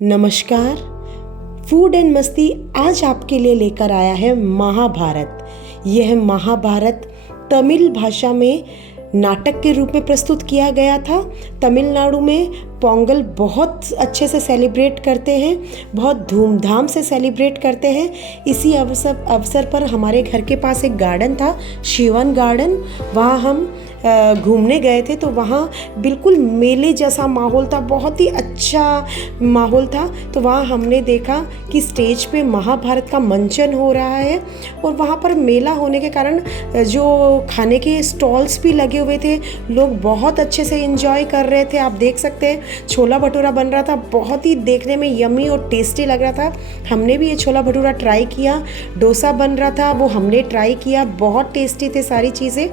नमस्कार। Food and मस्ती आज आपके लिए लेकर आया है महाभारत। यह महाभारत तमिल भाषा में नाटक के रूप में प्रस्तुत किया गया था। तमिलनाडु में पोंगल बहुत अच्छे से सेलिब्रेट करते हैं, बहुत धूमधाम से सेलिब्रेट करते हैं। इसी अवसर पर हमारे घर के पास एक गार्डन था, शिवन गार्डन। वहाँ हम घूमने गए थे तो वहाँ बिल्कुल मेले जैसा माहौल था, बहुत ही अच्छा माहौल था। तो वहाँ हमने देखा कि स्टेज पे महाभारत का मंचन हो रहा है और वहाँ पर मेला होने के कारण जो खाने के स्टॉल्स भी लगे हुए थे, लोग बहुत अच्छे से एंजॉय कर रहे थे। आप देख सकते हैं छोला भटूरा बन रहा था, बहुत ही देखने में यम्मी और टेस्टी लग रहा था। हमने भी ये छोला भटूरा ट्राई किया। डोसा बन रहा था, वो हमने ट्राई किया, बहुत टेस्टी थे सारी चीज़ें।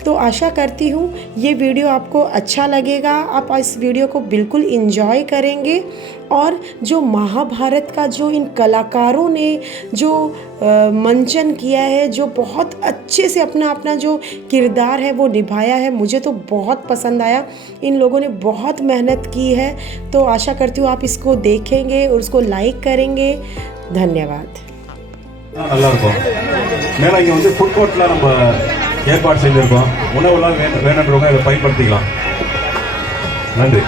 तो आशा करती हूँ ये वीडियो आपको अच्छा लगेगा, आप इस वीडियो को बिल्कुल एंजॉय करेंगे। और जो महाभारत का जो इन कलाकारों ने जो मंचन किया है, जो बहुत अच्छे से अपना जो किरदार है वो निभाया है, मुझे तो बहुत पसंद आया। इन लोगों ने बहुत मेहनत की है। तो आशा करती हूँ आप इसको देखेंगे और उसको लाइक करेंगे। धन्यवाद। ஏற்பாடு செய்திருக்கோம். உணவுலாம் வேணுன்றவங்க இதை பயன்படுத்திக்கலாம். நன்றி.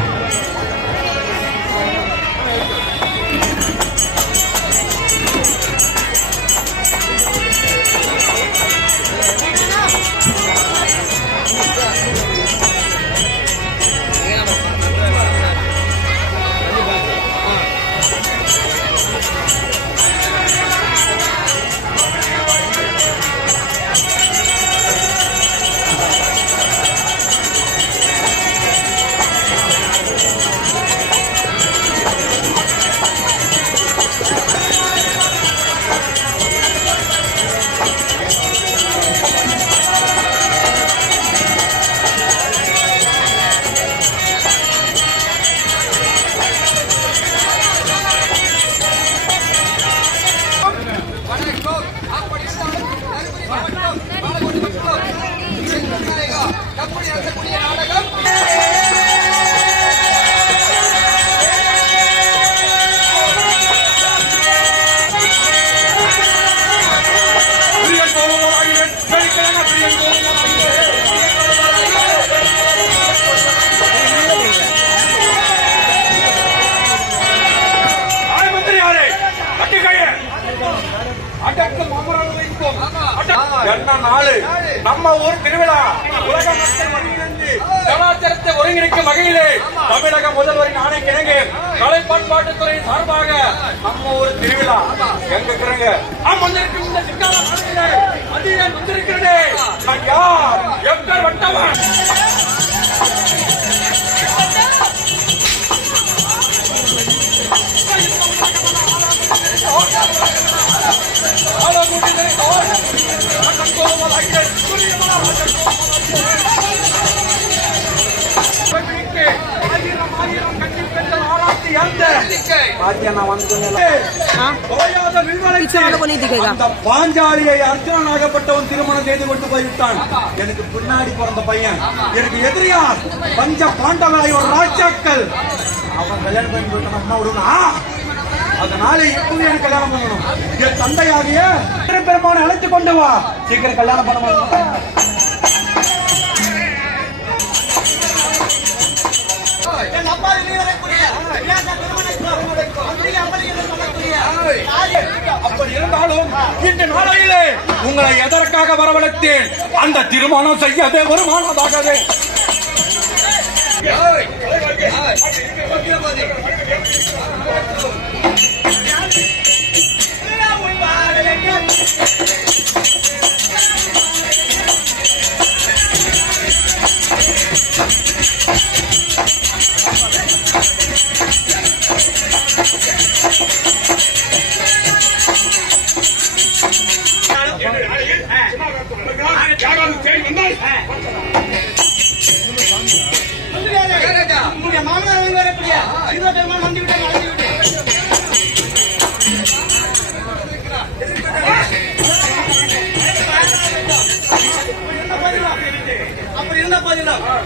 நம்ம ஊர் திருவிழா உலக மக்கள் மகிழ்ந்து கலாச்சாரத்தை ஒருங்கிணைக்கும் வகையிலே தமிழக முதல்வரின் ஆணைக்கிணங்க கலை பண்பாட்டுத்துறையின் சார்பாக நம்ம ஊர் திருவிழா எங்க இருக்கிறாங்க வந்திருக்கும் இந்த சிங்கார அதிகம் வந்திருக்கிறது. யார் எங்கள் வட்டவன் பாஞ்சாலியை அர்ஜுனனாகப்பட்டவன் திருமணம் செய்து கொண்டு போய்விட்டான். எனக்கு பின்னாடி பிறந்த பையன், எனக்கு எதிரியார் பஞ்ச பாண்டவராய் ஒரு ராஜாக்கள். அவன் கல்யாணம் பண்ணி போயிட்டான். அம்மா விடுனா அதனால இப்பவே எனக்கு கல்யாணம் பண்ணணும். என் தந்தையாகிய பெருமானை அழைத்து கொண்டு வா, சீக்கிரம் கல்யாணம் பண்ண மாட்டேன். அப்படி இருந்தாலும் இந்த நாளையிலே உங்களை எதற்காக வரவழைத்தேன்? அந்த திருமணம் செய்யவே ஒரு மாணவதாகவே.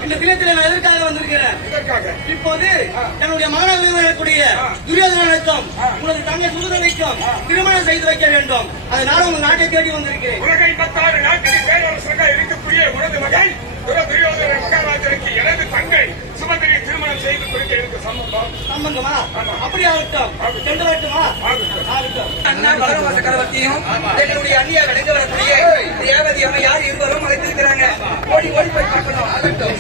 இந்த தினத்தில் நான் எதற்காக வந்திருக்கிறேன்? இப்போது என்னுடைய மகனாக இருக்கக்கூடிய துரியோதனனை உனது தந்தை சுதந்திர வைக்கும் திருமணம் செய்து வைக்க வேண்டும். அதனால உங்க நாட்டை தேடி வந்திருக்கிறேன். உலகை 56 நாட்டில் பேரரசராக இருக்கக்கூடிய உனது மகன் துரியோதன மகாராஜனுக்கு எனது தங்கை சுமந்திரி திருமணம் செய்து கொடுக்க எனக்கு சம்பந்தம். சம்பந்தமா? அப்படி ஆகட்டும். சென்று வரட்டுமா? ஆகட்டும். அண்ணா பலரவ சக்கரவர்த்தியும் எங்களுடைய அந்நிய விளைந்து வரக்கூடிய ரேவதி அம்மையார் இருவரும் அழைத்திருக்கிறாங்க. ஓடி ஓடி போய் பார்க்கணும். ஆகட்டும்.